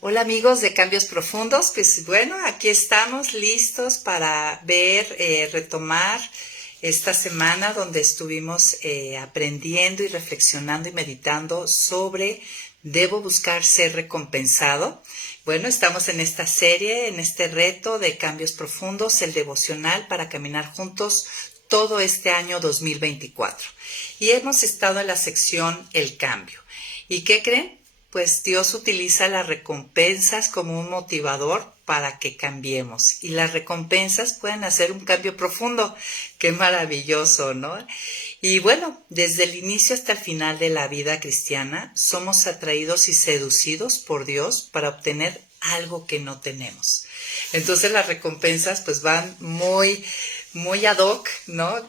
Hola amigos de Cambios Profundos, pues bueno, aquí estamos listos para retomar esta semana donde estuvimos aprendiendo y reflexionando y meditando sobre ¿debo buscar ser recompensado? Bueno, estamos en esta serie, en este reto de Cambios Profundos, el devocional para caminar juntos todo este año 2024. Y hemos estado en la sección El Cambio. ¿Y qué creen? Pues Dios utiliza las recompensas como un motivador para que cambiemos. Y las recompensas pueden hacer un cambio profundo. Qué maravilloso, ¿no? Y bueno, desde el inicio hasta el final de la vida cristiana, somos atraídos y seducidos por Dios para obtener algo que no tenemos. Entonces las recompensas pues van muy ad hoc, ¿no?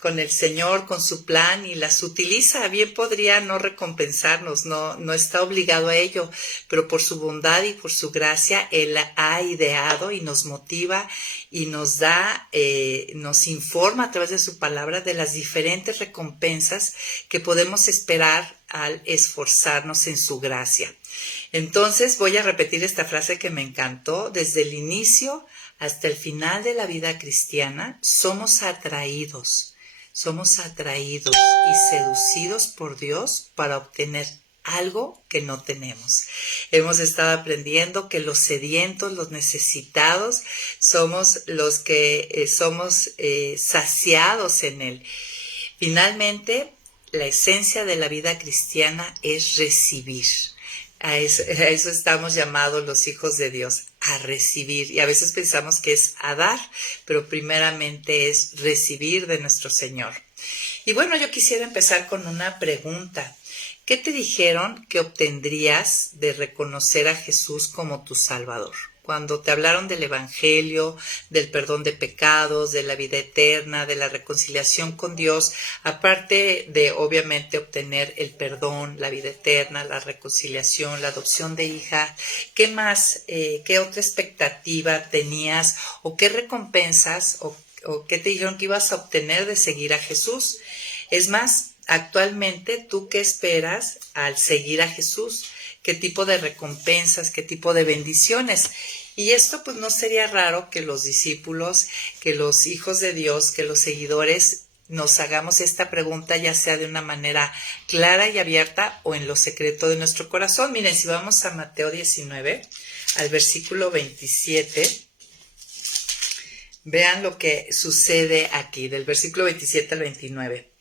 Con el Señor, con su plan y las utiliza. Bien podría no recompensarnos, no está obligado a ello, pero por su bondad y por su gracia, Él ha ideado y nos motiva y nos da, nos informa a través de su palabra de las diferentes recompensas que podemos esperar al esforzarnos en su gracia. Entonces voy a repetir esta frase que me encantó. Desde el inicio hasta el final de la vida cristiana somos atraídos y seducidos por Dios para obtener algo que no tenemos. Hemos estado aprendiendo que los sedientos, los necesitados, somos los que somos saciados en Él. Finalmente, la esencia de la vida cristiana es recibir. A eso estamos llamados los hijos de Dios, a recibir. Y a veces pensamos que es a dar, pero primeramente es recibir de nuestro Señor. Y bueno, yo quisiera empezar con una pregunta. ¿Qué te dijeron que obtendrías de reconocer a Jesús como tu Salvador? Cuando te hablaron del Evangelio, del perdón de pecados, de la vida eterna, de la reconciliación con Dios, aparte de obviamente obtener el perdón, la vida eterna, la reconciliación, la adopción de hija, ¿qué más, qué otra expectativa tenías o qué recompensas o qué te dijeron que ibas a obtener de seguir a Jesús? Es más, actualmente, ¿tú qué esperas al seguir a Jesús? ¿Qué tipo de recompensas, qué tipo de bendiciones? Y esto pues no sería raro que los discípulos, que los hijos de Dios, que los seguidores nos hagamos esta pregunta ya sea de una manera clara y abierta o en lo secreto de nuestro corazón. Miren, si vamos a Mateo 19, al versículo 27, vean lo que sucede aquí, del versículo 27 al 29.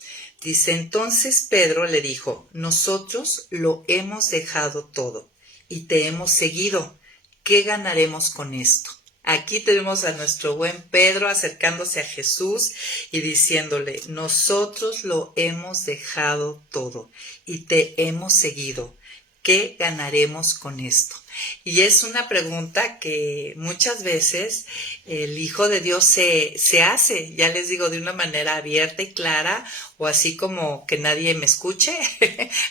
Dice, entonces Pedro le dijo, nosotros lo hemos dejado todo y te hemos seguido. ¿Qué ganaremos con esto? Aquí tenemos a nuestro buen Pedro acercándose a Jesús y diciéndole, nosotros lo hemos dejado todo y te hemos seguido. ¿Qué ganaremos con esto? Y es una pregunta que muchas veces el Hijo de Dios se hace, ya les digo, de una manera abierta y clara, o así como que nadie me escuche,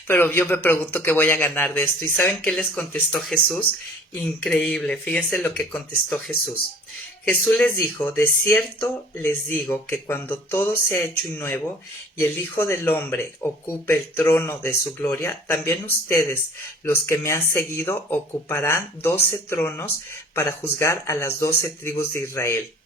pero yo me pregunto qué voy a ganar de esto. ¿Y saben qué les contestó Jesús? Increíble, fíjense lo que contestó Jesús. Jesús les dijo, de cierto les digo que cuando todo sea hecho y nuevo y el Hijo del Hombre ocupe el trono de su gloria, también ustedes, los que me han seguido, ocuparán 12 tronos para juzgar a las 12 tribus de Israel.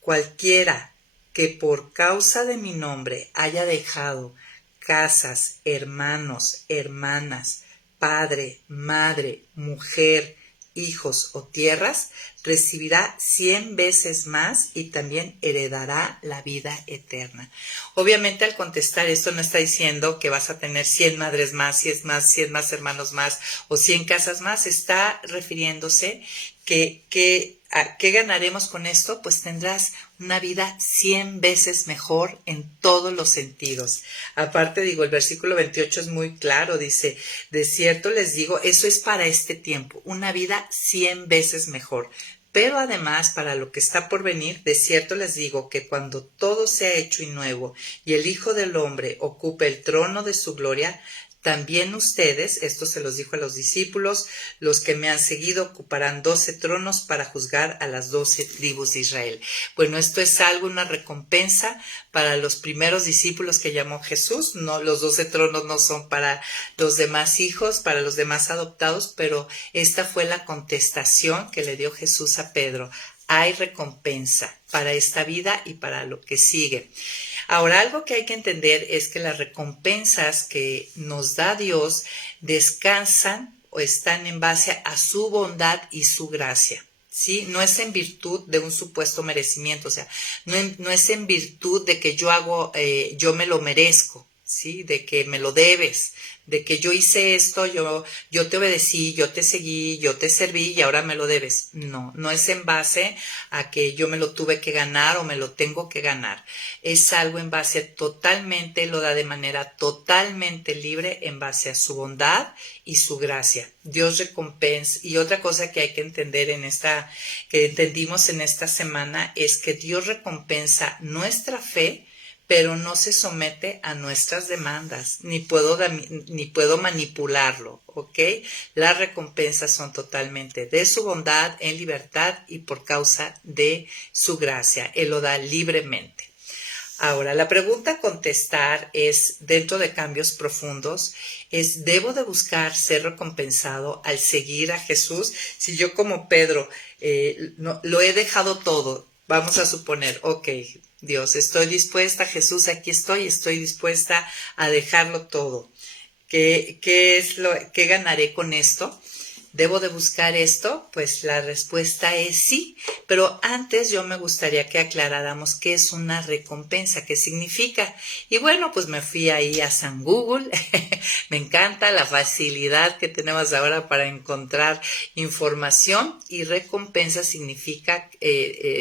Cualquiera que por causa de mi nombre haya dejado casas, hermanos, hermanas, padre, madre, mujer, hijos o tierras, recibirá 100 veces más y también heredará la vida eterna. Obviamente al contestar esto no está diciendo que vas a tener 100 madres más, 100 más hermanos más o 100 casas más, está refiriéndose ¿qué ganaremos con esto? Pues tendrás una vida 100 veces mejor en todos los sentidos. Aparte, digo, el versículo 28 es muy claro, dice, de cierto les digo, eso es para este tiempo, una vida 100 veces mejor. Pero además, para lo que está por venir, de cierto les digo que cuando todo sea hecho y nuevo y el Hijo del Hombre ocupe el trono de su gloria, también ustedes, esto se los dijo a los discípulos, los que me han seguido ocuparán 12 tronos para juzgar a las 12 tribus de Israel. Bueno, esto es algo, una recompensa para los primeros discípulos que llamó Jesús. No, los 12 tronos no son para los demás hijos, para los demás adoptados, pero esta fue la contestación que le dio Jesús a Pedro. Hay recompensa para esta vida y para lo que sigue. Ahora, algo que hay que entender es que las recompensas que nos da Dios descansan o están en base a su bondad y su gracia. ¿Sí? No es en virtud de un supuesto merecimiento, o sea, no es en virtud de que yo me lo merezco, ¿sí? De que me lo debes, de que yo hice esto, yo te obedecí, yo te seguí, yo te serví y ahora me lo debes. No es en base a que yo me lo tuve que ganar o me lo tengo que ganar. Es algo en base totalmente, lo da de manera totalmente libre en base a su bondad y su gracia. Dios recompensa. Y otra cosa que hay que entender que entendimos en esta semana es que Dios recompensa nuestra fe, pero no se somete a nuestras demandas, ni puedo manipularlo, ¿ok? Las recompensas son totalmente de su bondad, en libertad y por causa de su gracia. Él lo da libremente. Ahora, la pregunta a contestar es, dentro de cambios profundos, ¿debo de buscar ser recompensado al seguir a Jesús? Si yo como Pedro lo he dejado todo, vamos a suponer, ok, Dios, estoy dispuesta, Jesús, aquí estoy dispuesta a dejarlo todo. ¿Qué ganaré con esto? ¿Debo de buscar esto? Pues la respuesta es sí, pero antes yo me gustaría que aclaráramos qué es una recompensa, qué significa. Y bueno, pues me fui ahí a San Google, me encanta la facilidad que tenemos ahora para encontrar información y recompensa significa,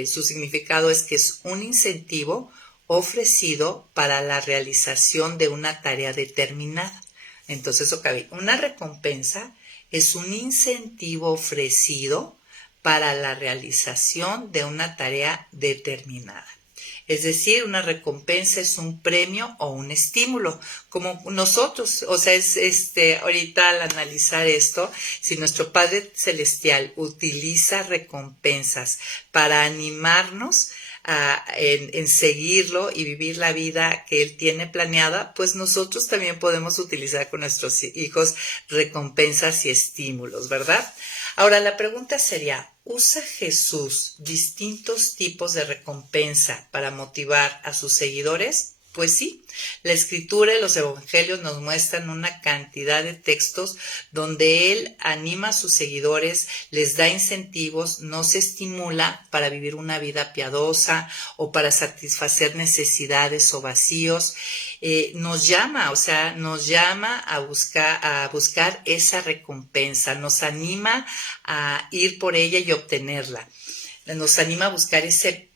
su significado es que es un incentivo ofrecido para la realización de una tarea determinada. Entonces, una recompensa es un incentivo ofrecido para la realización de una tarea determinada. Es decir, una recompensa es un premio o un estímulo, como nosotros, o sea, ahorita al analizar esto, si nuestro Padre Celestial utiliza recompensas para animarnos en seguirlo y vivir la vida que Él tiene planeada, pues nosotros también podemos utilizar con nuestros hijos recompensas y estímulos, ¿verdad? Ahora, la pregunta sería, ¿usa Jesús distintos tipos de recompensa para motivar a sus seguidores? Pues sí, la Escritura y los Evangelios nos muestran una cantidad de textos donde Él anima a sus seguidores, les da incentivos, nos estimula para vivir una vida piadosa o para satisfacer necesidades o vacíos. Nos llama a buscar esa recompensa, nos anima a ir por ella y obtenerla. Nos anima a buscar ese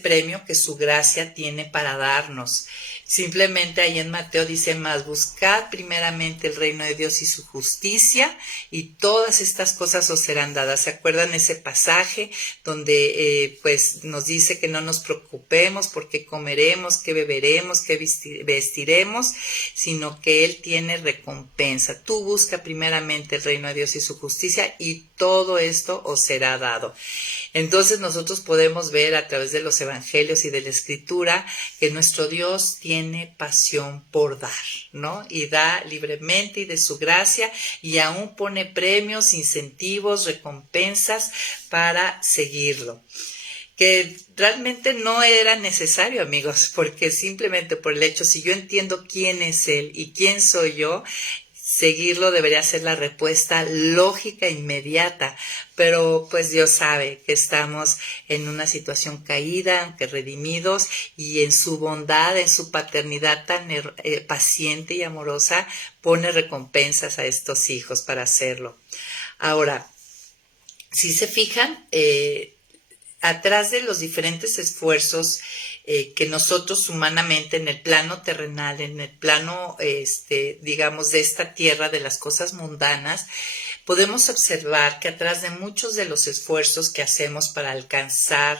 premio que su gracia tiene para darnos. Simplemente ahí en Mateo dice más, buscad primeramente el reino de Dios y su justicia y todas estas cosas os serán dadas. ¿Se acuerdan ese pasaje donde pues nos dice que no nos preocupemos por qué comeremos, qué beberemos, qué vestiremos, sino que Él tiene recompensa? Tú busca primeramente el reino de Dios y su justicia y todo esto os será dado. Entonces nosotros podemos ver a través de los evangelios y de la Escritura que nuestro Dios tiene pasión por dar, ¿no? Y da libremente y de su gracia y aún pone premios, incentivos, recompensas para seguirlo. Que realmente no era necesario, amigos, porque simplemente por el hecho, si yo entiendo quién es Él y quién soy yo, seguirlo debería ser la respuesta lógica, inmediata, pero pues Dios sabe que estamos en una situación caída, aunque redimidos, y en su bondad, en su paternidad tan paciente y amorosa, pone recompensas a estos hijos para hacerlo. Ahora, si se fijan, atrás de los diferentes esfuerzos que nosotros humanamente en el plano terrenal, en el plano, digamos, de esta tierra, de las cosas mundanas, podemos observar que atrás de muchos de los esfuerzos que hacemos para alcanzar,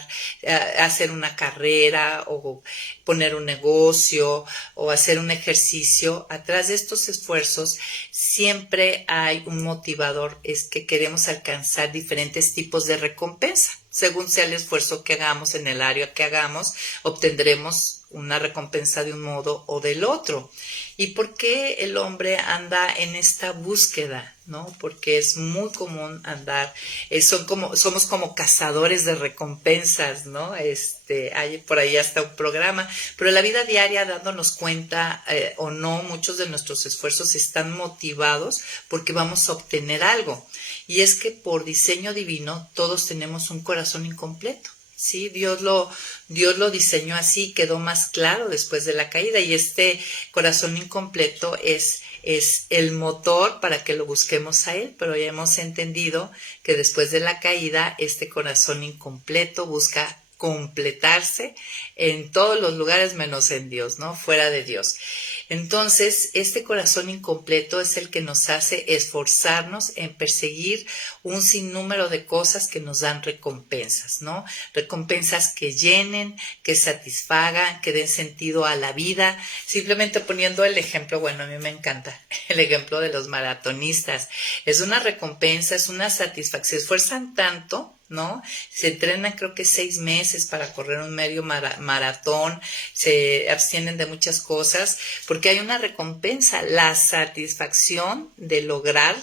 hacer una carrera o poner un negocio o hacer un ejercicio, atrás de estos esfuerzos siempre hay un motivador, es que queremos alcanzar diferentes tipos de recompensa. Según sea el esfuerzo que hagamos en el área que hagamos, obtendremos una recompensa de un modo o del otro. ¿Y por qué el hombre anda en esta búsqueda? ¿No? Porque es muy común andar, somos como cazadores de recompensas, ¿no? Hay por ahí hasta un programa, pero la vida diaria dándonos cuenta o no, muchos de nuestros esfuerzos están motivados porque vamos a obtener algo. Y es que por diseño divino todos tenemos un corazón incompleto. Sí, Dios lo diseñó así, quedó más claro después de la caída, y este corazón incompleto es el motor para que lo busquemos a Él, pero ya hemos entendido que después de la caída este corazón incompleto busca completarse en todos los lugares menos en Dios, ¿no? Fuera de Dios. Entonces, este corazón incompleto es el que nos hace esforzarnos en perseguir un sinnúmero de cosas que nos dan recompensas, ¿no? Recompensas que llenen, que satisfagan, que den sentido a la vida. Simplemente poniendo el ejemplo, bueno, a mí me encanta el ejemplo de los maratonistas. Es una recompensa, es una satisfacción. Se esfuerzan tanto, ¿no? Se entrenan creo que 6 meses para correr un medio maratón, se abstienen de muchas cosas, porque hay una recompensa, la satisfacción de lograr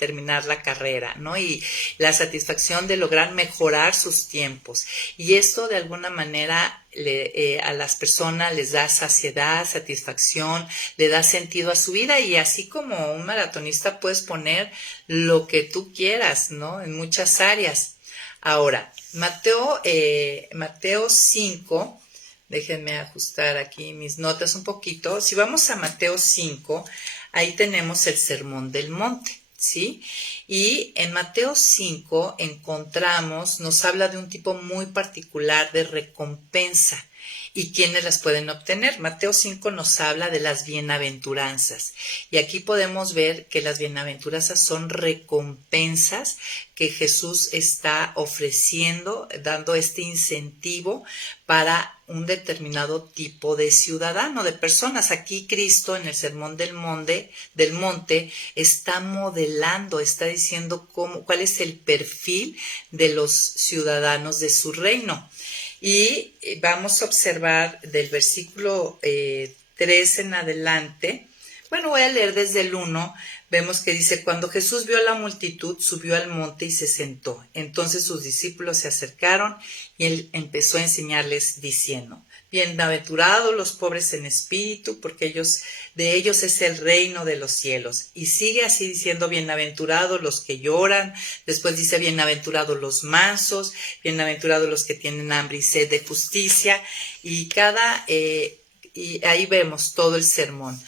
terminar la carrera, ¿no? Y la satisfacción de lograr mejorar sus tiempos. Y esto de alguna manera a las personas les da saciedad, satisfacción, le da sentido a su vida, y así como un maratonista puedes poner lo que tú quieras, ¿no? En muchas áreas. Ahora, Mateo 5, déjenme ajustar aquí mis notas un poquito. Si vamos a Mateo 5, ahí tenemos el Sermón del Monte, ¿sí? Y en Mateo 5 nos habla de un tipo muy particular de recompensa. ¿Y quiénes las pueden obtener? Mateo 5 nos habla de las bienaventuranzas. Y aquí podemos ver que las bienaventuranzas son recompensas que Jesús está ofreciendo, dando este incentivo para un determinado tipo de ciudadano, de personas. Aquí Cristo en el Sermón del Monte está modelando, está diciendo cuál es el perfil de los ciudadanos de su reino. Y vamos a observar del versículo 3 en adelante. Bueno, voy a leer desde el 1. Vemos que dice: cuando Jesús vio a la multitud, subió al monte y se sentó. Entonces sus discípulos se acercaron y él empezó a enseñarles diciendo: bienaventurados los pobres en espíritu, porque de ellos es el reino de los cielos. Y sigue así diciendo: bienaventurados los que lloran. Después dice: bienaventurados los mansos, bienaventurados los que tienen hambre y sed de justicia. Y ahí vemos todo el sermón.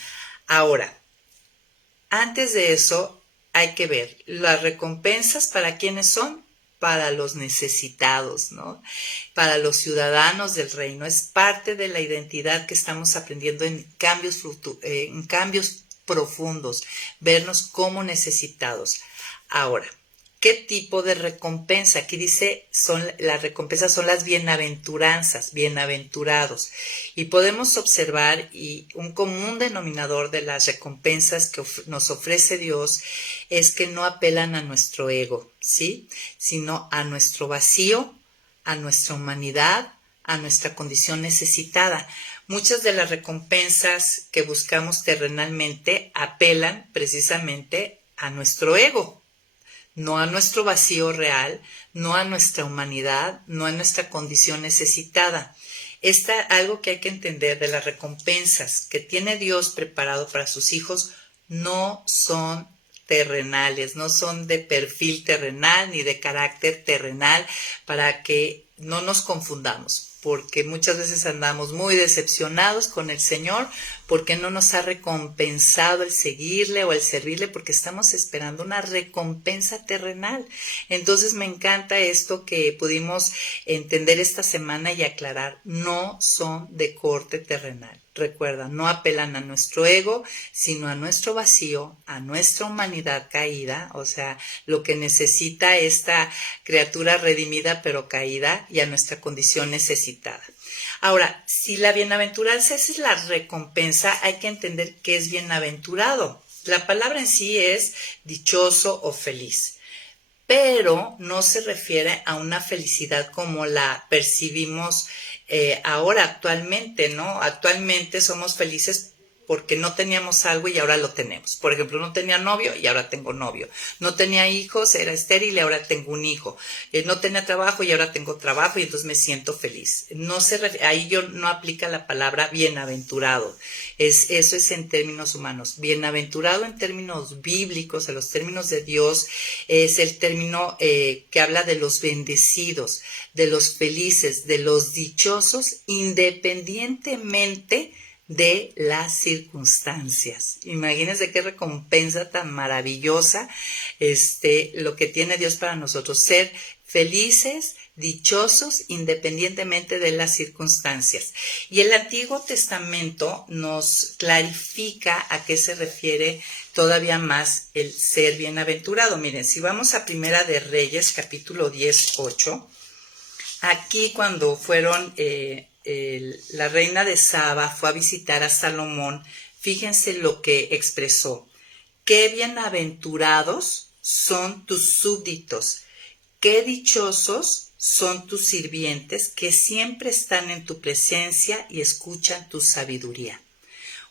Ahora, antes de eso, hay que ver las recompensas. ¿Para quiénes son? Para los necesitados, ¿no? Para los ciudadanos del reino. Es parte de la identidad que estamos aprendiendo en cambios profundos, vernos como necesitados. Ahora, ¿qué tipo de recompensa? Aquí dice, las recompensas son las bienaventuranzas, bienaventurados. Y podemos observar, y un común denominador de las recompensas que nos ofrece Dios es que no apelan a nuestro ego, ¿sí? Sino a nuestro vacío, a nuestra humanidad, a nuestra condición necesitada. Muchas de las recompensas que buscamos terrenalmente apelan precisamente a nuestro ego, no a nuestro vacío real, no a nuestra humanidad, no a nuestra condición necesitada. Algo que hay que entender de las recompensas que tiene Dios preparado para sus hijos no son terrenales, no son de perfil terrenal ni de carácter terrenal, para que no nos confundamos, porque muchas veces andamos muy decepcionados con el Señor porque no nos ha recompensado el seguirle o el servirle, porque estamos esperando una recompensa terrenal. Entonces me encanta esto que pudimos entender esta semana y aclarar, no son de corte terrenal. Recuerda, no apelan a nuestro ego, sino a nuestro vacío, a nuestra humanidad caída, o sea, lo que necesita esta criatura redimida pero caída, y a nuestra condición necesitada. Ahora, si la bienaventuranza es la recompensa, hay que entender qué es bienaventurado. La palabra en sí es dichoso o feliz, pero no se refiere a una felicidad como la percibimos ahora actualmente, ¿no? Actualmente somos felices porque no teníamos algo y ahora lo tenemos. Por ejemplo, no tenía novio y ahora tengo novio. No tenía hijos, era estéril y ahora tengo un hijo. No tenía trabajo y ahora tengo trabajo y entonces me siento feliz. Ahí yo no aplica la palabra bienaventurado. Eso es en términos humanos. Bienaventurado en términos bíblicos, en los términos de Dios, es el término que habla de los bendecidos, de los felices, de los dichosos, independientemente de las circunstancias. Imagínense qué recompensa tan maravillosa lo que tiene Dios para nosotros, ser felices, dichosos, independientemente de las circunstancias. Y el Antiguo Testamento nos clarifica a qué se refiere todavía más el ser bienaventurado. Miren, si vamos a Primera de Reyes, capítulo 10:8, aquí cuando fueron la reina de Saba fue a visitar a Salomón, fíjense lo que expresó: qué bienaventurados son tus súbditos, qué dichosos son tus sirvientes que siempre están en tu presencia y escuchan tu sabiduría.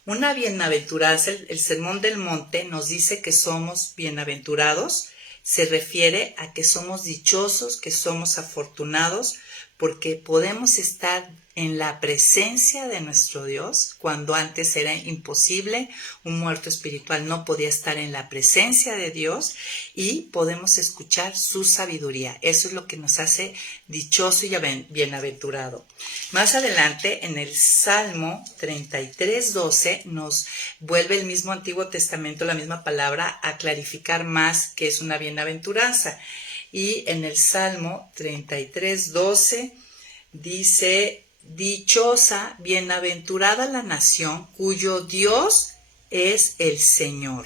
Una bienaventuranza, el Sermón del Monte nos dice que somos bienaventurados, se refiere a que somos dichosos, que somos afortunados, porque podemos estar en la presencia de nuestro Dios, cuando antes era imposible. Un muerto espiritual no podía estar en la presencia de Dios, y podemos escuchar su sabiduría. Eso es lo que nos hace dichoso y bienaventurado. Más adelante, en el Salmo 33:12, nos vuelve el mismo Antiguo Testamento, la misma palabra, a clarificar más qué es una bienaventuranza. Y en el Salmo 33:12 dice: dichosa, bienaventurada la nación cuyo Dios es el Señor,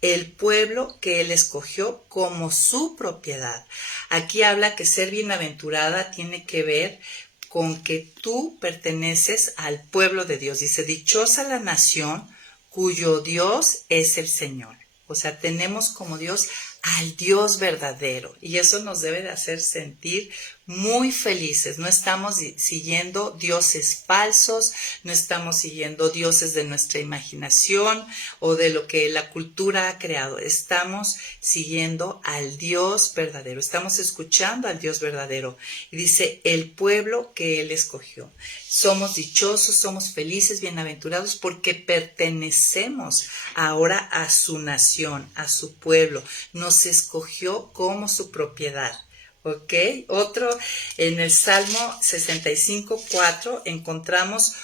el pueblo que Él escogió como su propiedad. Aquí habla que ser bienaventurada tiene que ver con que tú perteneces al pueblo de Dios. Dice: dichosa la nación cuyo Dios es el Señor. O sea, tenemos como Dios al Dios verdadero, y eso nos debe de hacer sentir muy felices. No estamos siguiendo dioses falsos, no estamos siguiendo dioses de nuestra imaginación o de lo que la cultura ha creado. Estamos siguiendo al Dios verdadero, estamos escuchando al Dios verdadero. Y dice: el pueblo que Él escogió. Somos dichosos, somos felices, bienaventurados, porque pertenecemos ahora a su nación, a su pueblo. Nos escogió como su propiedad. ¿Ok? Otro, en el Salmo 65:4 encontramos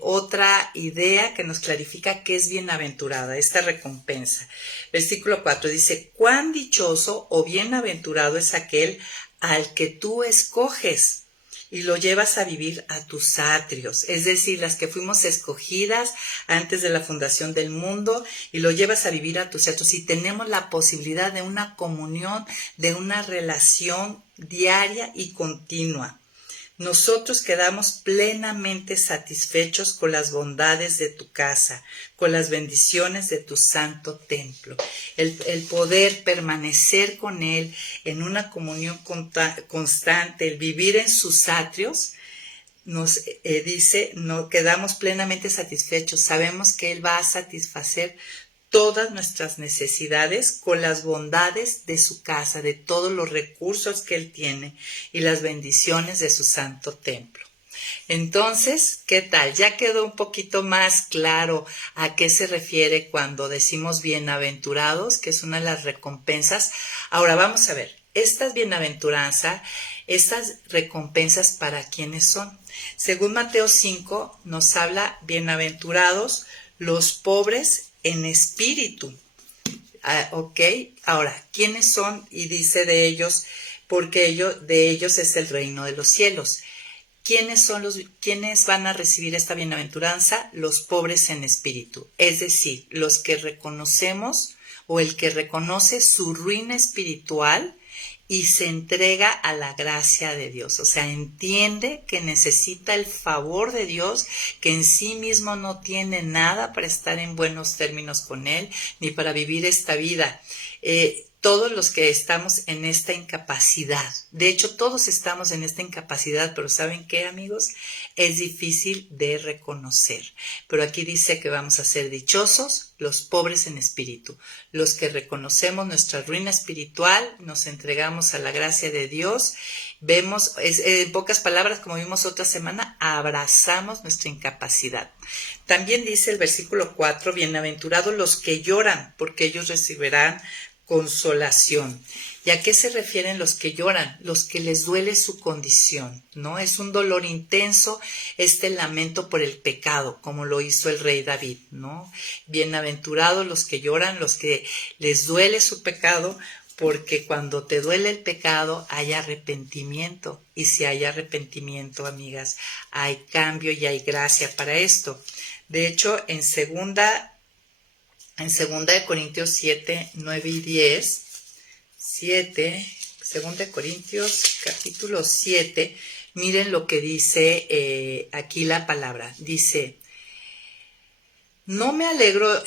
otra idea que nos clarifica qué es bienaventurada, esta recompensa. Versículo 4 dice: cuán dichoso o bienaventurado es aquel al que tú escoges y lo llevas a vivir a tus atrios, es decir, las que fuimos escogidas antes de la fundación del mundo, y lo llevas a vivir a tus atrios, y tenemos la posibilidad de una comunión, de una relación diaria y continua. Nosotros quedamos plenamente satisfechos con las bondades de tu casa, con las bendiciones de tu santo templo. El poder permanecer con Él en una comunión constante, el vivir en sus atrios, nos dice, no, quedamos plenamente satisfechos. Sabemos que Él va a satisfacer todas nuestras necesidades con las bondades de su casa, de todos los recursos que Él tiene y las bendiciones de su santo templo. Entonces, ¿qué tal? Ya quedó un poquito más claro a qué se refiere cuando decimos bienaventurados, que es una de las recompensas. Ahora vamos a ver, estas bienaventuranzas, estas recompensas, ¿para quiénes son? Según Mateo 5 nos habla, bienaventurados los pobres en espíritu. Ok, ahora, ¿quiénes son? Y dice de ellos, porque de ellos es el reino de los cielos. ¿Quiénes van a recibir esta bienaventuranza? Los pobres en espíritu, es decir, los que reconocemos o el que reconoce su ruina espiritual y se entrega a la gracia de Dios. O sea, entiende que necesita el favor de Dios, que en sí mismo no tiene nada para estar en buenos términos con Él, ni para vivir esta vida. Todos los que estamos en esta incapacidad, de hecho todos estamos en esta incapacidad, pero ¿saben qué, amigos? Es difícil de reconocer. Pero aquí dice que vamos a ser dichosos los pobres en espíritu, los que reconocemos nuestra ruina espiritual, nos entregamos a la gracia de Dios, vemos, en pocas palabras, como vimos otra semana, abrazamos nuestra incapacidad. También dice el versículo 4, bienaventurados los que lloran, porque ellos recibirán consolación. ¿Y a qué se refieren los que lloran? Los que les duele su condición, ¿no? Es un dolor intenso, este lamento por el pecado, como lo hizo el rey David, ¿no? Bienaventurados los que lloran, los que les duele su pecado, porque cuando te duele el pecado hay arrepentimiento. Y si hay arrepentimiento, amigas, hay cambio y hay gracia para esto. De hecho, en segunda de Corintios 7, 9 y 10, 2 de Corintios capítulo 7, miren lo que dice aquí la palabra. Dice, no me alegro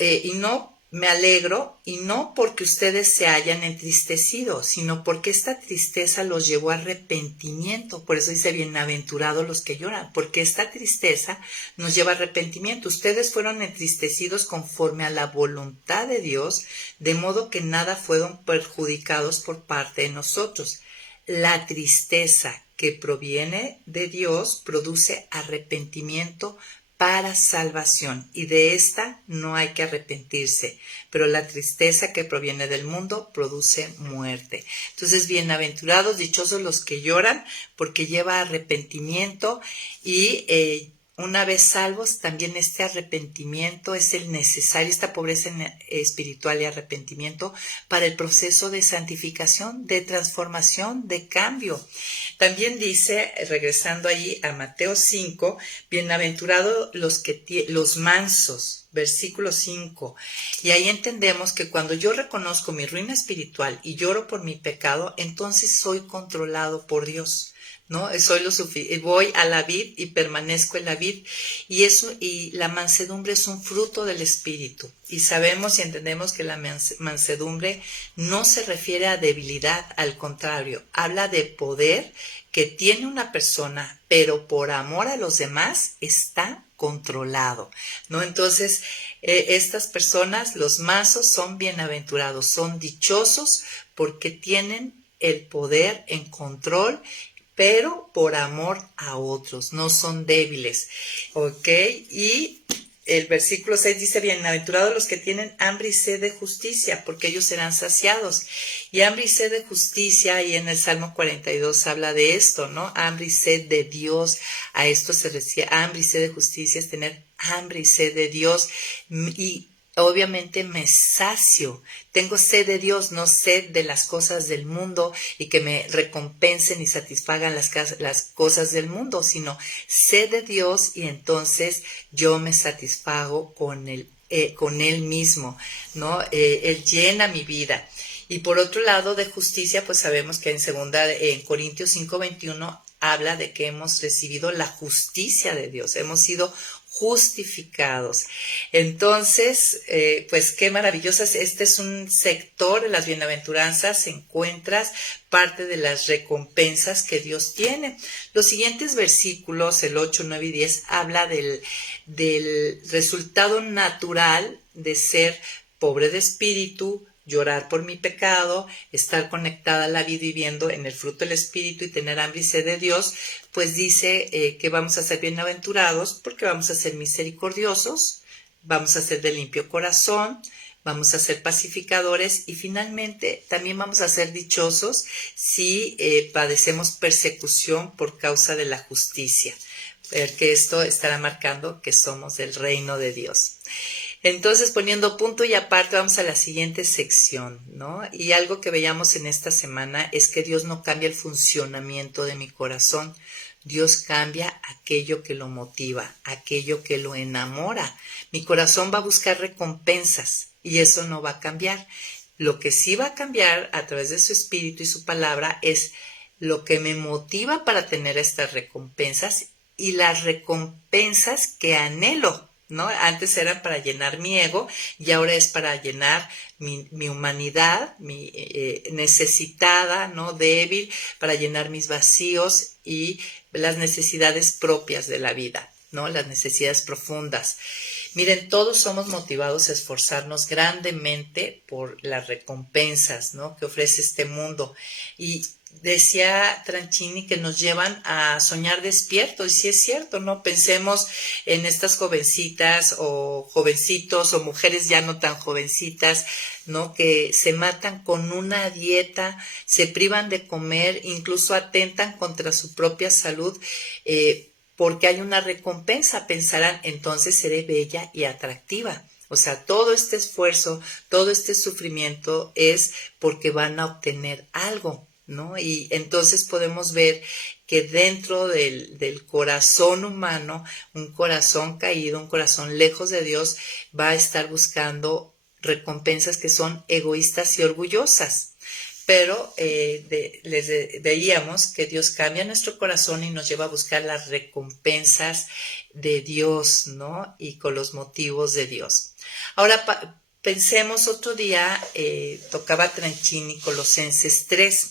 y no porque ustedes se hayan entristecido, sino porque esta tristeza los llevó a arrepentimiento. Por eso dice, bienaventurados los que lloran, porque esta tristeza nos lleva a arrepentimiento. Ustedes fueron entristecidos conforme a la voluntad de Dios, de modo que nada fueron perjudicados por parte de nosotros. La tristeza que proviene de Dios produce arrepentimiento para salvación, y de esta no hay que arrepentirse, pero la tristeza que proviene del mundo produce muerte. Entonces, bienaventurados, dichosos los que lloran, porque lleva arrepentimiento y una vez salvos, también este arrepentimiento es el necesario, esta pobreza espiritual y arrepentimiento para el proceso de santificación, de transformación, de cambio. También dice, regresando allí a Mateo 5, bienaventurados los mansos, versículo 5. Y ahí entendemos que cuando yo reconozco mi ruina espiritual y lloro por mi pecado, entonces soy controlado por Dios. ¿No? Voy a la vid y permanezco en la vid, y la mansedumbre es un fruto del Espíritu, y sabemos y entendemos que la mansedumbre no se refiere a debilidad, al contrario, habla de poder que tiene una persona, pero por amor a los demás está controlado, ¿no? Entonces, estas personas, los mansos, son bienaventurados, son dichosos porque tienen el poder en control, pero por amor a otros, no son débiles, ¿ok? Y el versículo 6 dice, bienaventurados los que tienen hambre y sed de justicia, porque ellos serán saciados. Y hambre y sed de justicia, y en el Salmo 42 habla de esto, ¿no? Hambre y sed de Dios, a esto se refiere, hambre y sed de justicia es tener hambre y sed de Dios, y obviamente me sacio, tengo sed de Dios, no sed de las cosas del mundo y que me recompensen y satisfagan las cosas del mundo, sino sed de Dios, y entonces yo me satisfago con Él mismo, ¿no? Él llena mi vida. Y por otro lado, de justicia, pues sabemos que en Corintios 5:21 habla de que hemos recibido la justicia de Dios, hemos sido justificados. Entonces, pues qué maravillosas. Este es un sector de las bienaventuranzas, encuentras parte de las recompensas que Dios tiene. Los siguientes versículos, el 8, 9 y 10, habla del resultado natural de ser pobre de espíritu, llorar por mi pecado, estar conectada a la vida viviendo en el fruto del Espíritu y tener hambre y sed de Dios, pues dice que vamos a ser bienaventurados porque vamos a ser misericordiosos, vamos a ser de limpio corazón, vamos a ser pacificadores y finalmente también vamos a ser dichosos si padecemos persecución por causa de la justicia, porque esto estará marcando que somos del reino de Dios. Entonces, poniendo punto y aparte, vamos a la siguiente sección, ¿no? Y algo que veíamos en esta semana es que Dios no cambia el funcionamiento de mi corazón. Dios cambia aquello que lo motiva, aquello que lo enamora. Mi corazón va a buscar recompensas y eso no va a cambiar. Lo que sí va a cambiar a través de su espíritu y su palabra es lo que me motiva para tener estas recompensas y las recompensas que anhelo, ¿no? Antes eran para llenar mi ego y ahora es para llenar mi humanidad, mi necesitada, ¿no? Débil, para llenar mis vacíos y las necesidades propias de la vida, ¿no? Las necesidades profundas. Miren, todos somos motivados a esforzarnos grandemente por las recompensas, ¿no? Que ofrece este mundo. Y decía Tranchini que nos llevan a soñar despiertos, y sí es cierto, ¿no? Pensemos en estas jovencitas o jovencitos o mujeres ya no tan jovencitas, ¿no? Que se matan con una dieta, se privan de comer, incluso atentan contra su propia salud, porque hay una recompensa, pensarán, entonces seré bella y atractiva. O sea, todo este esfuerzo, todo este sufrimiento es porque van a obtener algo, ¿no? Y entonces podemos ver que dentro del corazón humano, un corazón caído, un corazón lejos de Dios, va a estar buscando recompensas que son egoístas y orgullosas. Pero veíamos que Dios cambia nuestro corazón y nos lleva a buscar las recompensas de Dios, ¿no? Y con los motivos de Dios. Ahora pensemos otro día, tocaba Tranchini, Colosenses 3,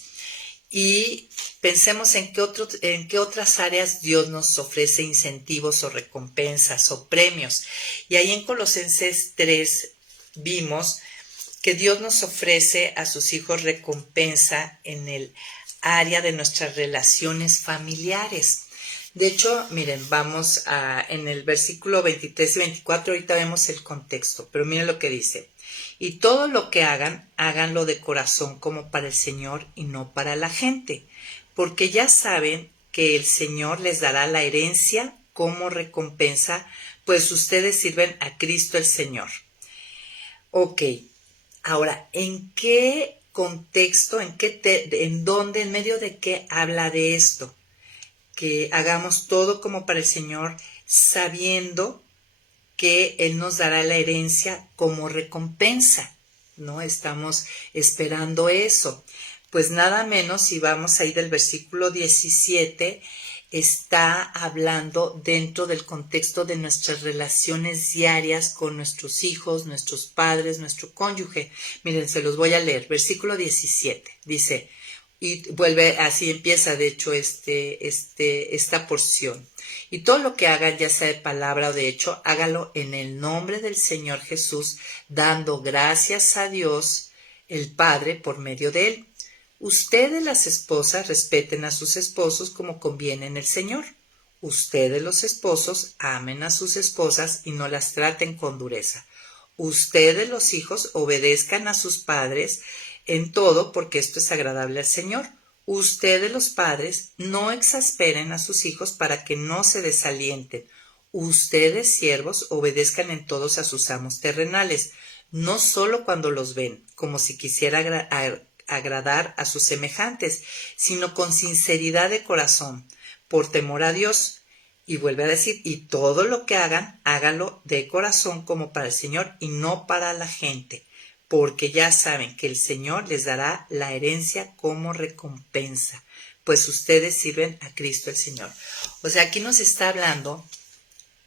y pensemos en qué otras áreas Dios nos ofrece incentivos o recompensas o premios. Y ahí en Colosenses 3 vimos que Dios nos ofrece a sus hijos recompensa en el área de nuestras relaciones familiares. De hecho, miren, vamos en el versículo 23 y 24, ahorita vemos el contexto, pero miren lo que dice. Y todo lo que hagan, háganlo de corazón como para el Señor y no para la gente, porque ya saben que el Señor les dará la herencia como recompensa, pues ustedes sirven a Cristo el Señor. Ok. Ahora, ¿en qué contexto, en dónde, en medio de qué habla de esto? Que hagamos todo como para el Señor, sabiendo que Él nos dará la herencia como recompensa, ¿no? Estamos esperando eso. Pues nada menos, si vamos ahí del versículo 17, está hablando dentro del contexto de nuestras relaciones diarias con nuestros hijos, nuestros padres, nuestro cónyuge. Miren, se los voy a leer. Versículo 17 dice, y vuelve, así empieza de hecho esta porción. Y todo lo que hagan, ya sea de palabra o de hecho, hágalo en el nombre del Señor Jesús, dando gracias a Dios, el Padre, por medio de Él. Ustedes, las esposas, respeten a sus esposos como conviene en el Señor. Ustedes, los esposos, amen a sus esposas y no las traten con dureza. Ustedes, los hijos, obedezcan a sus padres en todo, porque esto es agradable al Señor. Ustedes, los padres, no exasperen a sus hijos para que no se desalienten. Ustedes, siervos, obedezcan en todos a sus amos terrenales, no solo cuando los ven, como si quisiera agradar a sus semejantes, sino con sinceridad de corazón, por temor a Dios. Y vuelve a decir, y todo lo que hagan, háganlo de corazón como para el Señor y no para la gente, porque ya saben que el Señor les dará la herencia como recompensa, pues ustedes sirven a Cristo el Señor. O sea, aquí nos está hablando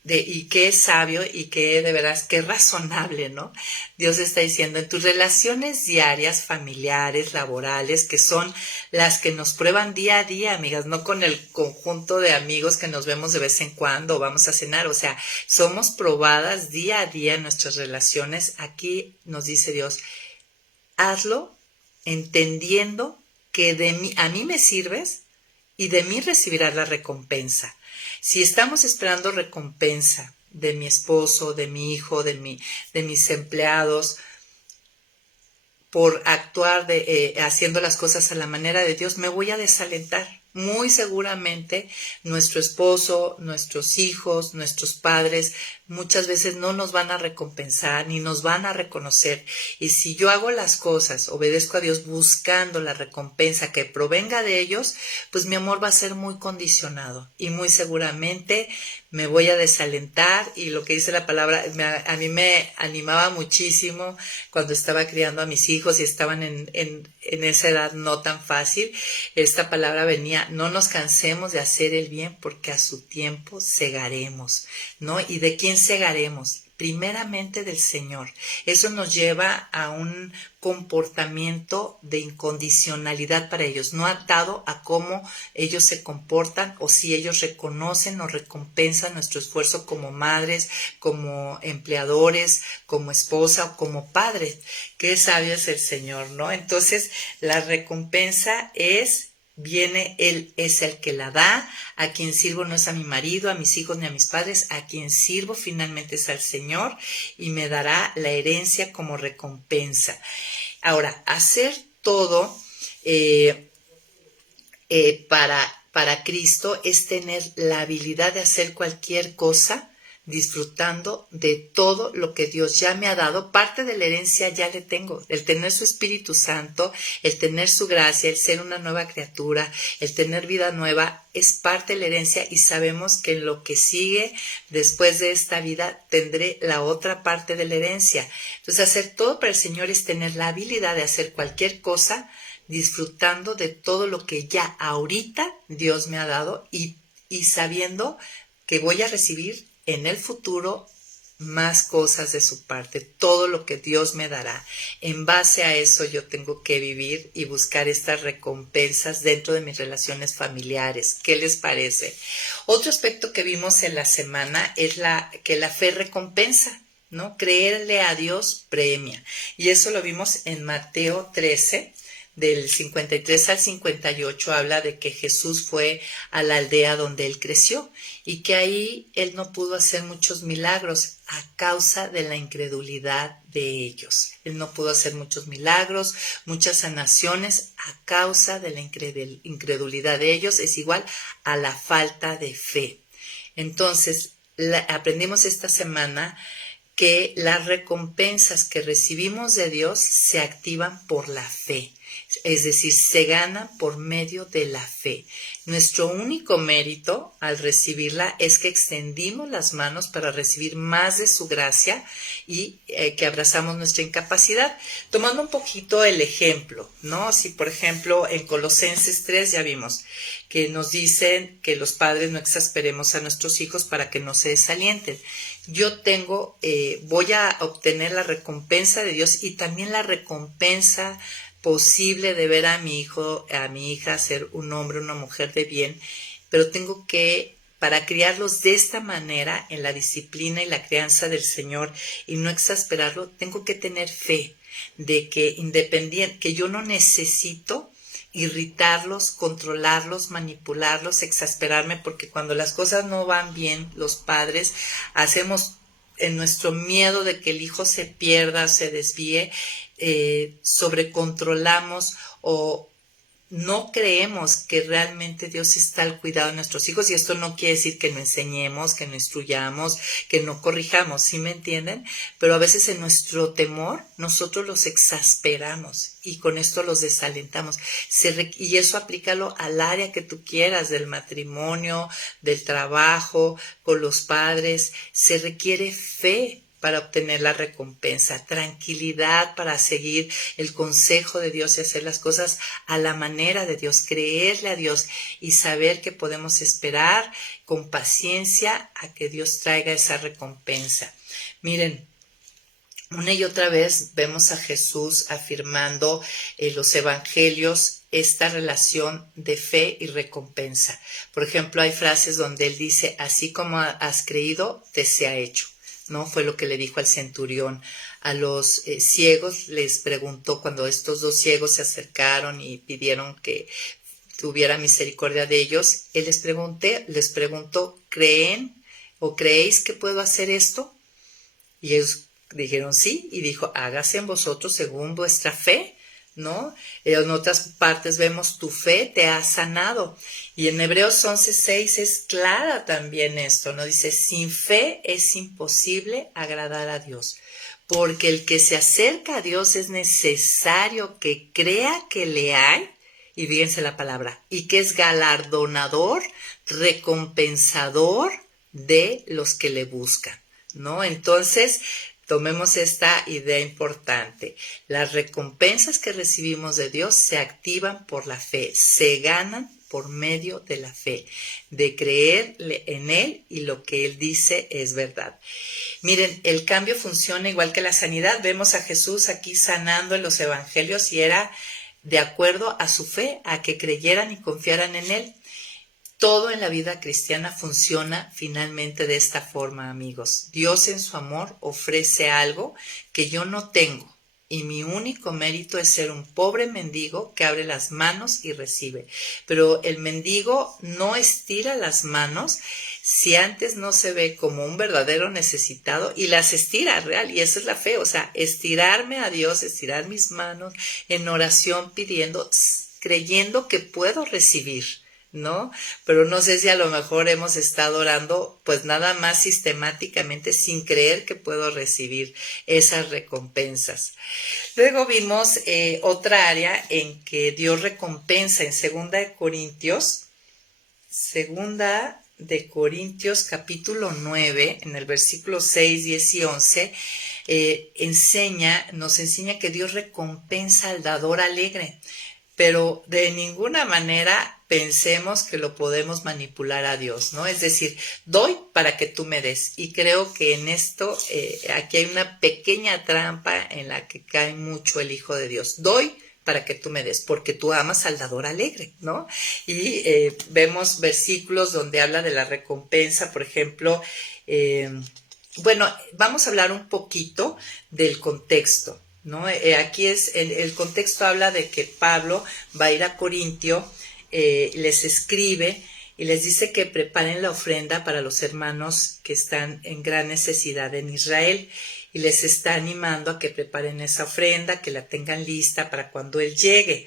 y qué es sabio y qué de veras, qué razonable, ¿no? Dios está diciendo, en tus relaciones diarias, familiares, laborales, que son las que nos prueban día a día, amigas, no con el conjunto de amigos que nos vemos de vez en cuando o vamos a cenar, o sea, somos probadas día a día en nuestras relaciones. Aquí nos dice Dios, hazlo entendiendo que a mí me sirves y de mí recibirás la recompensa. Si estamos esperando recompensa de mi esposo, de mi hijo, de mis empleados, por actuar haciendo las cosas a la manera de Dios, me voy a desalentar. Muy seguramente nuestro esposo, nuestros hijos, nuestros padres muchas veces no nos van a recompensar ni nos van a reconocer. Y si yo hago las cosas, obedezco a Dios buscando la recompensa que provenga de ellos, pues mi amor va a ser muy condicionado y muy seguramente me voy a desalentar. Y lo que dice la palabra, a mí me animaba muchísimo cuando estaba criando a mis hijos y estaban en esa edad no tan fácil. Esta palabra venía: no nos cansemos de hacer el bien porque a su tiempo segaremos, ¿no? ¿Y de quién segaremos? Primeramente del Señor. Eso nos lleva a un comportamiento de incondicionalidad para ellos, no atado a cómo ellos se comportan o si ellos reconocen o recompensan nuestro esfuerzo como madres, como empleadores, como esposa o como padres. Qué sabio es el Señor, ¿no? Entonces, la recompensa viene, Él es el que la da. A quien sirvo no es a mi marido, a mis hijos ni a mis padres, a quien sirvo finalmente es al Señor y me dará la herencia como recompensa. Ahora, hacer todo para Cristo es tener la habilidad de hacer cualquier cosa disfrutando de todo lo que Dios ya me ha dado. Parte de la herencia ya le tengo, el tener su Espíritu Santo, el tener su gracia, el ser una nueva criatura, el tener vida nueva, es parte de la herencia y sabemos que en lo que sigue después de esta vida tendré la otra parte de la herencia. Entonces, hacer todo para el Señor es tener la habilidad de hacer cualquier cosa disfrutando de todo lo que ya ahorita Dios me ha dado y sabiendo que voy a recibir en el futuro más cosas de su parte, todo lo que Dios me dará. En base a eso yo tengo que vivir y buscar estas recompensas dentro de mis relaciones familiares. ¿Qué les parece? Otro aspecto que vimos en la semana es que la fe recompensa, ¿no? Creerle a Dios premia. Y eso lo vimos en Mateo 13, del 53 al 58, habla de que Jesús fue a la aldea donde él creció y que ahí él no pudo hacer muchos milagros a causa de la incredulidad de ellos. Él no pudo hacer muchos milagros, muchas sanaciones a causa de la incredulidad de ellos, es igual a la falta de fe. Entonces, aprendimos esta semana que las recompensas que recibimos de Dios se activan por la fe. Es decir, se ganan por medio de la fe. Nuestro único mérito al recibirla es que extendimos las manos para recibir más de su gracia y que abrazamos nuestra incapacidad. Tomando un poquito el ejemplo, ¿no? Si por ejemplo en Colosenses 3 ya vimos que nos dicen que los padres no exasperemos a nuestros hijos para que no se desalienten. Yo voy a obtener la recompensa de Dios y también la recompensa posible de ver a mi hijo, a mi hija ser un hombre, una mujer de bien, pero tengo que, para criarlos de esta manera, en la disciplina y la crianza del Señor y no exasperarlo, tengo que tener fe de que que yo no necesito irritarlos, controlarlos, manipularlos, exasperarme, porque cuando las cosas no van bien, los padres hacemos en nuestro miedo de que el hijo se pierda, se desvíe, sobrecontrolamos o no creemos que realmente Dios está al cuidado de nuestros hijos, y esto no quiere decir que no enseñemos, que no instruyamos, que no corrijamos, ¿sí me entienden? Pero a veces en nuestro temor nosotros los exasperamos y con esto los desalentamos. Y eso aplícalo al área que tú quieras, del matrimonio, del trabajo, con los padres. Se requiere fe para obtener la recompensa, tranquilidad para seguir el consejo de Dios y hacer las cosas a la manera de Dios, creerle a Dios y saber que podemos esperar con paciencia a que Dios traiga esa recompensa. Miren, una y otra vez vemos a Jesús afirmando en los evangelios esta relación de fe y recompensa. Por ejemplo, hay frases donde él dice: así como has creído, te sea hecho. ¿No? Fue lo que le dijo al centurión. A los ciegos les preguntó, cuando estos dos ciegos se acercaron y pidieron que tuviera misericordia de ellos, él les preguntó, ¿creen o creéis que puedo hacer esto? Y ellos dijeron sí, y dijo, hágase en vosotros según vuestra fe, ¿no? En otras partes vemos, tu fe te ha sanado. Y en Hebreos 11:6 es clara también esto, ¿no? Dice, sin fe es imposible agradar a Dios, porque el que se acerca a Dios es necesario que crea que le hay, y fíjense la palabra, y que es galardonador, recompensador de los que le buscan, ¿no? Entonces, tomemos esta idea importante. Las recompensas que recibimos de Dios se activan por la fe, se ganan por medio de la fe, de creer en Él y lo que Él dice es verdad. Miren, el cambio funciona igual que la sanidad. Vemos a Jesús aquí sanando en los evangelios y era de acuerdo a su fe, a que creyeran y confiaran en Él. Todo en la vida cristiana funciona finalmente de esta forma, amigos. Dios en su amor ofrece algo que yo no tengo y mi único mérito es ser un pobre mendigo que abre las manos y recibe. Pero el mendigo no estira las manos si antes no se ve como un verdadero necesitado y las estira real, y esa es la fe, o sea, estirarme a Dios, estirar mis manos en oración pidiendo, creyendo que puedo recibir, ¿no? Pero no sé si a lo mejor hemos estado orando pues nada más sistemáticamente sin creer que puedo recibir esas recompensas. Luego vimos otra área en que Dios recompensa en Segunda de Corintios capítulo 9, en el versículo 6, 10 y 11, nos enseña que Dios recompensa al dador alegre, pero de ninguna manera pensemos que lo podemos manipular a Dios, ¿no? Es decir, doy para que tú me des. Y creo que en esto, aquí hay una pequeña trampa en la que cae mucho el Hijo de Dios. Doy para que tú me des, porque tú amas al dador alegre, ¿no? Y vemos versículos donde habla de la recompensa, por ejemplo, bueno, vamos a hablar un poquito del contexto, ¿no? Aquí el contexto habla de que Pablo va a ir a Corintio, les escribe y les dice que preparen la ofrenda para los hermanos que están en gran necesidad en Israel, y les está animando a que preparen esa ofrenda, que la tengan lista para cuando él llegue.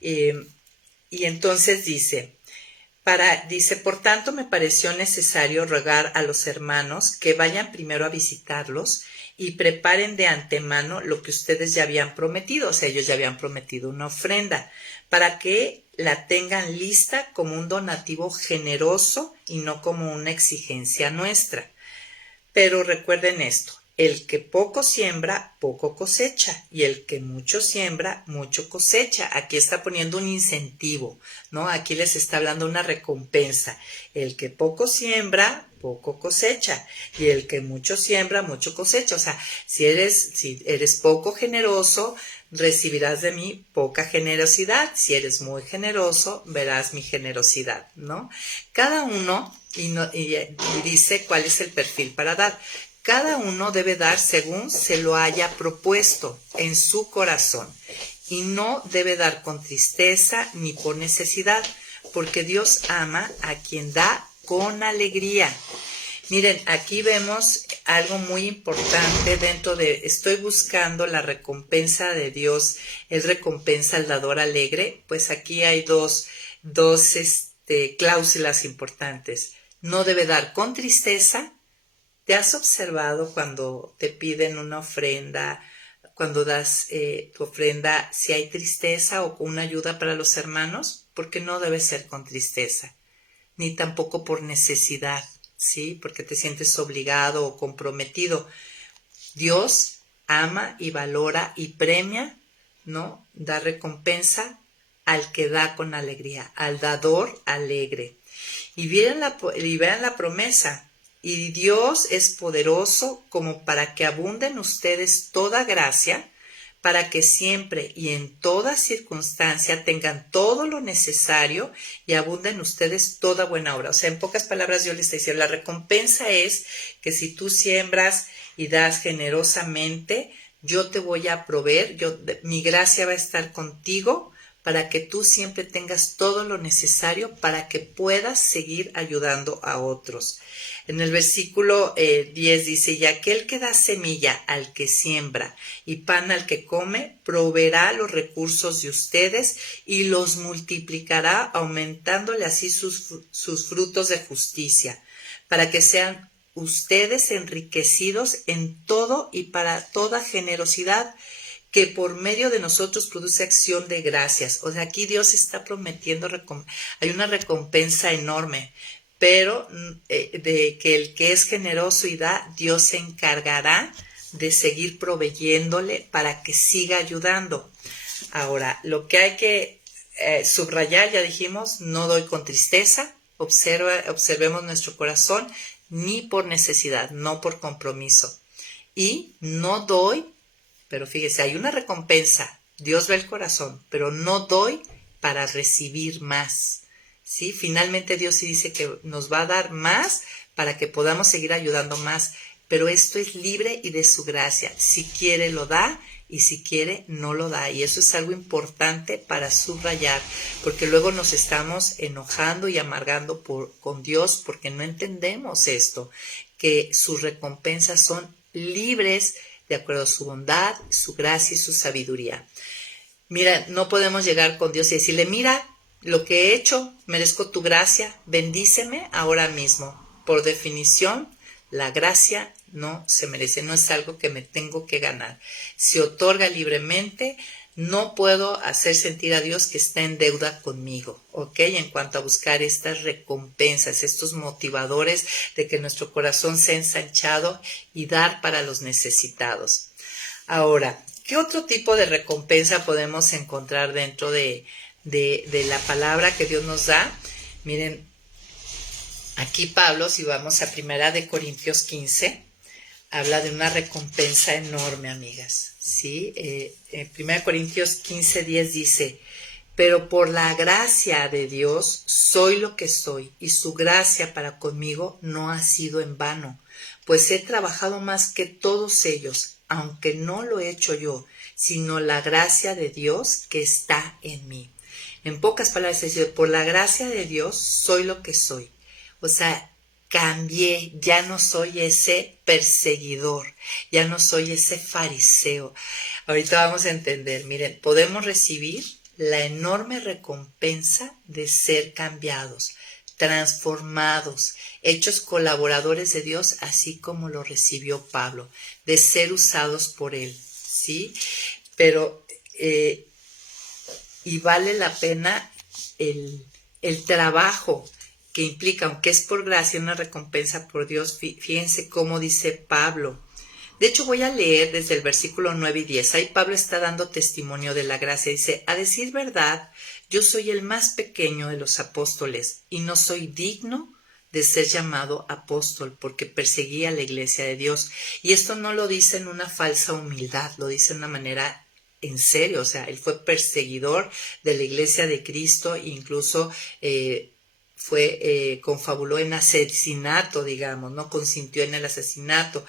Y entonces dice, por tanto me pareció necesario rogar a los hermanos que vayan primero a visitarlos y preparen de antemano lo que ustedes ya habían prometido, o sea, ellos ya habían prometido una ofrenda, para que la tengan lista como un donativo generoso y no como una exigencia nuestra. Pero recuerden esto, el que poco siembra, poco cosecha, y el que mucho siembra, mucho cosecha. Aquí está poniendo un incentivo, ¿no? Aquí les está hablando una recompensa. El que poco siembra, poco cosecha, y el que mucho siembra, mucho cosecha. O sea, si eres poco generoso, recibirás de mí poca generosidad. Si eres muy generoso, verás mi generosidad, ¿no? Cada uno, y dice cuál es el perfil para dar. Cada uno debe dar según se lo haya propuesto en su corazón, y no debe dar con tristeza ni por necesidad, porque Dios ama a quien da con alegría. Miren, aquí vemos algo muy importante dentro de, estoy buscando la recompensa de Dios, es recompensa al dador alegre. Pues aquí hay dos cláusulas importantes. No debe dar con tristeza. ¿Te has observado cuando te piden una ofrenda, cuando das tu ofrenda, si hay tristeza o una ayuda para los hermanos? Porque no debe ser con tristeza, ni tampoco por necesidad, ¿sí? Porque te sientes obligado o comprometido. Dios ama y valora y premia, ¿no? Da recompensa al que da con alegría, al dador alegre. Y vean la promesa. Y Dios es poderoso como para que abunde en ustedes toda gracia, para que siempre y en toda circunstancia tengan todo lo necesario y abunden en ustedes toda buena obra. O sea, en pocas palabras yo les estoy diciendo, la recompensa es que si tú siembras y das generosamente, yo te voy a proveer, mi gracia va a estar contigo para que tú siempre tengas todo lo necesario para que puedas seguir ayudando a otros. En el versículo 10 dice, y aquel que da semilla al que siembra y pan al que come, proveerá los recursos de ustedes y los multiplicará, aumentándole así sus frutos de justicia, para que sean ustedes enriquecidos en todo y para toda generosidad, que por medio de nosotros produce acción de gracias. O sea, aquí Dios está prometiendo, hay una recompensa enorme, pero de que el que es generoso y da, Dios se encargará de seguir proveyéndole para que siga ayudando. Ahora, lo que hay que subrayar, ya dijimos, no doy con tristeza, observemos nuestro corazón, ni por necesidad, no por compromiso. Y no doy, pero fíjese, hay una recompensa, Dios ve el corazón, pero no doy para recibir más. ¿Sí? Finalmente Dios sí dice que nos va a dar más para que podamos seguir ayudando más, pero esto es libre y de su gracia. Si quiere lo da y si quiere no lo da, y eso es algo importante para subrayar, porque luego nos estamos enojando y amargando con Dios porque no entendemos esto, que sus recompensas son libres de acuerdo a su bondad, su gracia y su sabiduría. Mira, no podemos llegar con Dios y decirle, mira, lo que he hecho, merezco tu gracia, bendíceme ahora mismo. Por definición, la gracia no se merece, no es algo que me tengo que ganar. Se otorga libremente, no puedo hacer sentir a Dios que está en deuda conmigo, ¿ok? En cuanto a buscar estas recompensas, estos motivadores de que nuestro corazón sea ensanchado y dar para los necesitados. Ahora, ¿qué otro tipo de recompensa podemos encontrar dentro de la palabra que Dios nos da? Miren, aquí Pablo, si vamos a 1 Corintios 15, habla de una recompensa enorme, amigas, ¿sí? En 1 Corintios 15, 10 dice, pero por la gracia de Dios soy lo que soy, y su gracia para conmigo no ha sido en vano, pues he trabajado más que todos ellos, aunque no lo he hecho yo, sino la gracia de Dios que está en mí. En pocas palabras, es decir, por la gracia de Dios soy lo que soy. O sea, cambié, ya no soy ese perseguidor, ya no soy ese fariseo. Ahorita vamos a entender, miren, podemos recibir la enorme recompensa de ser cambiados, transformados, hechos colaboradores de Dios, así como lo recibió Pablo, de ser usados por Él, ¿sí? Pero, y vale la pena el trabajo que implica, aunque es por gracia, una recompensa por Dios. Fíjense cómo dice Pablo. De hecho, voy a leer desde el versículo 9 y 10. Ahí Pablo está dando testimonio de la gracia. Dice, a decir verdad, yo soy el más pequeño de los apóstoles y no soy digno de ser llamado apóstol porque perseguí a la iglesia de Dios. Y esto no lo dice en una falsa humildad, lo dice de una manera en serio. O sea, él fue perseguidor de la iglesia de Cristo e incluso confabuló en asesinato, digamos, no consintió en el asesinato.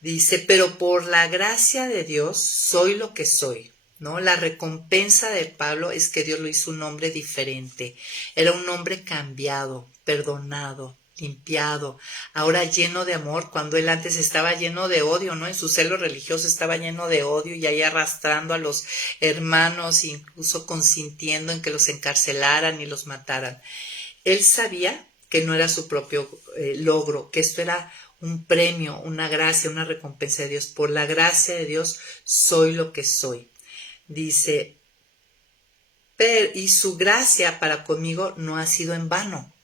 Dice, pero por la gracia de Dios soy lo que soy, ¿no? La recompensa de Pablo es que Dios lo hizo un hombre diferente. Era un hombre cambiado, perdonado, limpiado, ahora lleno de amor, cuando él antes estaba lleno de odio, ¿no? En su celo religioso estaba lleno de odio y ahí arrastrando a los hermanos, incluso consintiendo en que los encarcelaran y los mataran. Él sabía que no era su propio logro, que esto era un premio, una gracia, una recompensa de Dios. Por la gracia de Dios soy lo que soy. Dice, y su gracia para conmigo no ha sido en vano.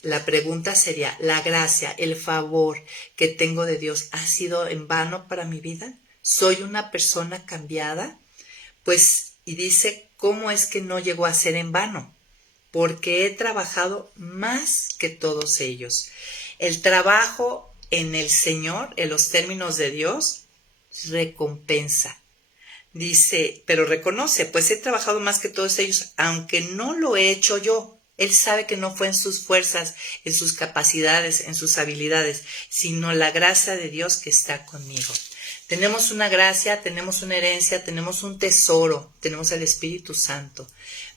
La pregunta sería, ¿la gracia, el favor que tengo de Dios ha sido en vano para mi vida? ¿Soy una persona cambiada? Pues, y dice, ¿cómo es que no llegó a ser en vano? Porque he trabajado más que todos ellos. El trabajo en el Señor, en los términos de Dios, recompensa. Dice, pero reconoce, pues he trabajado más que todos ellos, aunque no lo he hecho yo. Él sabe que no fue en sus fuerzas, en sus capacidades, en sus habilidades, sino la gracia de Dios que está conmigo. Tenemos una gracia, tenemos una herencia, tenemos un tesoro, tenemos el Espíritu Santo,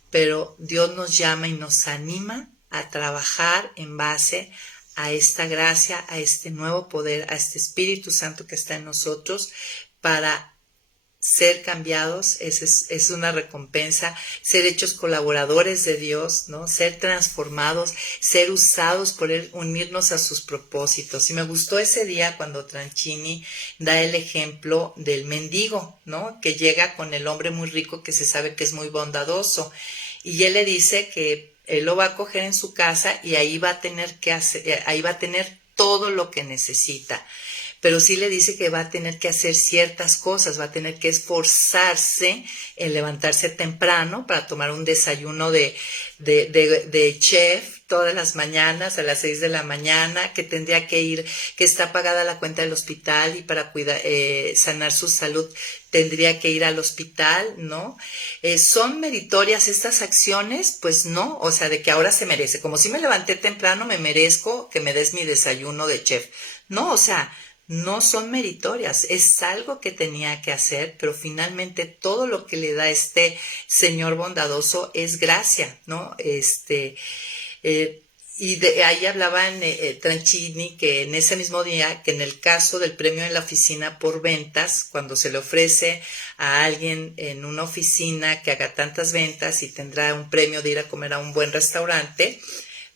pero Dios nos llama y nos anima a trabajar en base a esta gracia, a este nuevo poder, a este Espíritu Santo que está en nosotros para ser cambiados. Es una recompensa, ser hechos colaboradores de Dios, ¿no? Ser transformados, ser usados por Él, unirnos a sus propósitos. Y me gustó ese día cuando Tranchini da el ejemplo del mendigo, ¿no? Que llega con el hombre muy rico que se sabe que es muy bondadoso. Y él le dice que él lo va a acoger en su casa y ahí va a tener ahí va a tener todo lo que necesita. Pero sí le dice que va a tener que hacer ciertas cosas, va a tener que esforzarse en levantarse temprano para tomar un desayuno de chef todas las mañanas a las 6 de la mañana, que tendría que ir, que está pagada la cuenta del hospital y para sanar su salud tendría que ir al hospital, ¿no? ¿Son meritorias estas acciones? Pues no, o sea, de que ahora se merece. Como si me levanté temprano, me merezco que me des mi desayuno de chef. No, o sea, no son meritorias, es algo que tenía que hacer, pero finalmente todo lo que le da este Señor bondadoso es gracia, ¿no? Y de ahí hablaban Tranchini que en ese mismo día, que en el caso del premio en la oficina por ventas, cuando se le ofrece a alguien en una oficina que haga tantas ventas y tendrá un premio de ir a comer a un buen restaurante,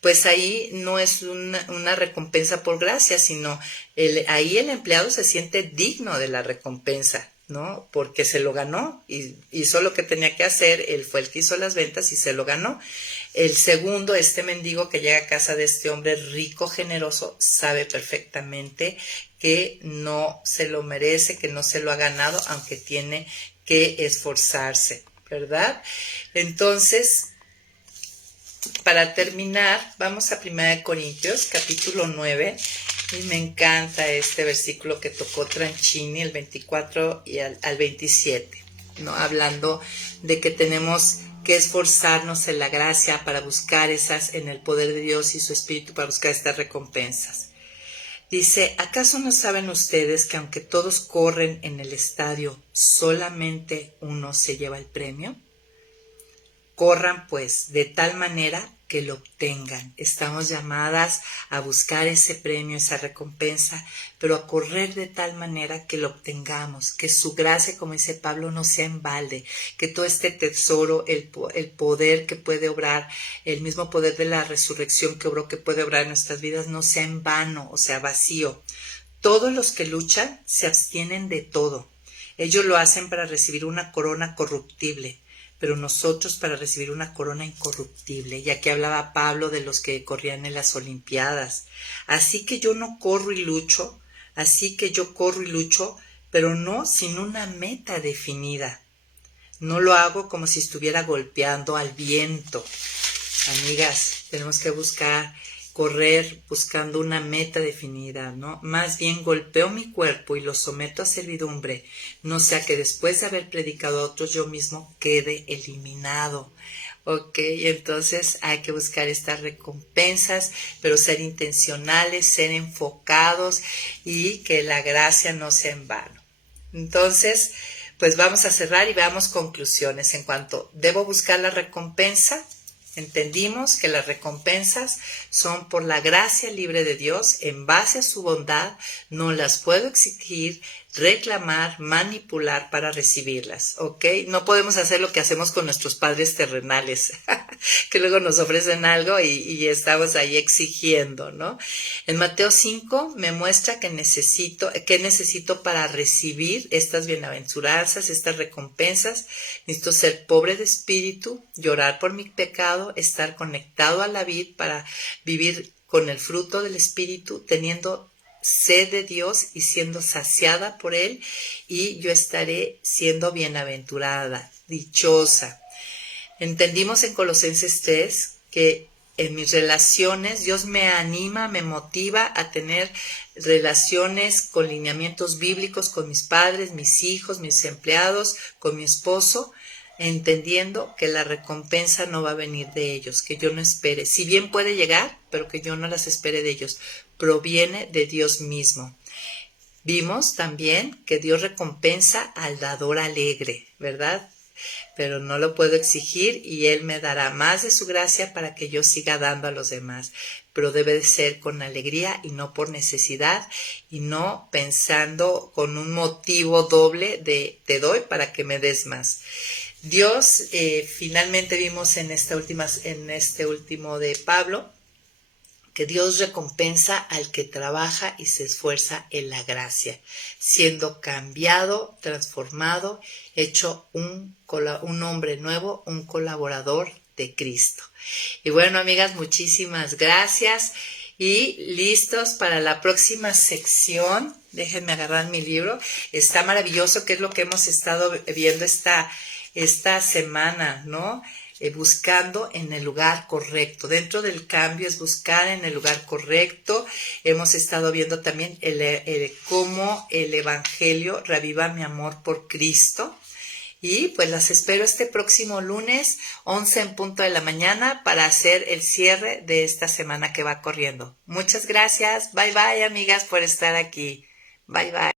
pues ahí no es una recompensa por gracia, sino ahí el empleado se siente digno de la recompensa, ¿no? Porque se lo ganó y hizo lo que tenía que hacer, él fue el que hizo las ventas y se lo ganó. El segundo, este mendigo que llega a casa de este hombre rico, generoso, sabe perfectamente que no se lo merece, que no se lo ha ganado, aunque tiene que esforzarse, ¿verdad? Entonces, para terminar, vamos a 1 Corintios, capítulo 9, y me encanta este versículo que tocó Tranchini, el 24 y al 27, ¿no? Hablando de que tenemos que esforzarnos en la gracia para buscar en el poder de Dios y su Espíritu para buscar estas recompensas. Dice, ¿acaso no saben ustedes que aunque todos corren en el estadio, solamente uno se lleva el premio? Corran pues de tal manera que lo obtengan. Estamos llamadas a buscar ese premio, esa recompensa, pero a correr de tal manera que lo obtengamos, que su gracia, como dice Pablo, no sea en balde, que todo este tesoro, el poder que puede obrar, el mismo poder de la resurrección que obró, que puede obrar en nuestras vidas, no sea en vano, o sea, vacío. Todos los que luchan se abstienen de todo. Ellos lo hacen para recibir una corona corruptible, pero nosotros para recibir una corona incorruptible. Y aquí hablaba Pablo de los que corrían en las Olimpiadas. Así que yo no corro y lucho, pero no sin una meta definida. No lo hago como si estuviera golpeando al viento. Amigas, tenemos que correr buscando una meta definida, ¿no? Más bien golpeo mi cuerpo y lo someto a servidumbre, no sea que después de haber predicado a otros yo mismo quede eliminado. Ok, entonces hay que buscar estas recompensas, pero ser intencionales, ser enfocados y que la gracia no sea en vano. Entonces, pues vamos a cerrar y veamos conclusiones. En cuanto debo buscar la recompensa, entendimos que las recompensas son por la gracia libre de Dios, en base a su bondad, no las puedo exigir, reclamar, manipular para recibirlas, ¿ok? No podemos hacer lo que hacemos con nuestros padres terrenales, que luego nos ofrecen algo y estamos ahí exigiendo, ¿no? En Mateo 5 me muestra que necesito para recibir estas bienaventuranzas, estas recompensas. Necesito ser pobre de espíritu, llorar por mi pecado, estar conectado a la vid para vivir con el fruto del espíritu, teniendo sed de Dios y siendo saciada por Él, y yo estaré siendo bienaventurada, dichosa. Entendimos en Colosenses 3 que en mis relaciones Dios me anima, me motiva a tener relaciones con lineamientos bíblicos con mis padres, mis hijos, mis empleados, con mi esposo, entendiendo que la recompensa no va a venir de ellos, que yo no espere, si bien puede llegar, pero que yo no las espere de ellos, proviene de Dios mismo. Vimos también que Dios recompensa al dador alegre, ¿verdad? Pero no lo puedo exigir y Él me dará más de su gracia para que yo siga dando a los demás. Pero debe de ser con alegría y no por necesidad y no pensando con un motivo doble de te doy para que me des más. Dios, finalmente vimos en este último de Pablo, que Dios recompensa al que trabaja y se esfuerza en la gracia, siendo cambiado, transformado, hecho un hombre nuevo, un colaborador de Cristo. Y bueno, amigas, muchísimas gracias y listos para la próxima sección. Déjenme agarrar mi libro. Está maravilloso, que es lo que hemos estado viendo esta semana, ¿no? Buscando en el lugar correcto. Dentro del cambio es buscar en el lugar correcto. Hemos estado viendo también cómo el Evangelio reaviva mi amor por Cristo. Y pues las espero este próximo lunes, 11 en punto de la mañana, para hacer el cierre de esta semana que va corriendo. Muchas gracias. Bye bye, amigas, por estar aquí. Bye bye.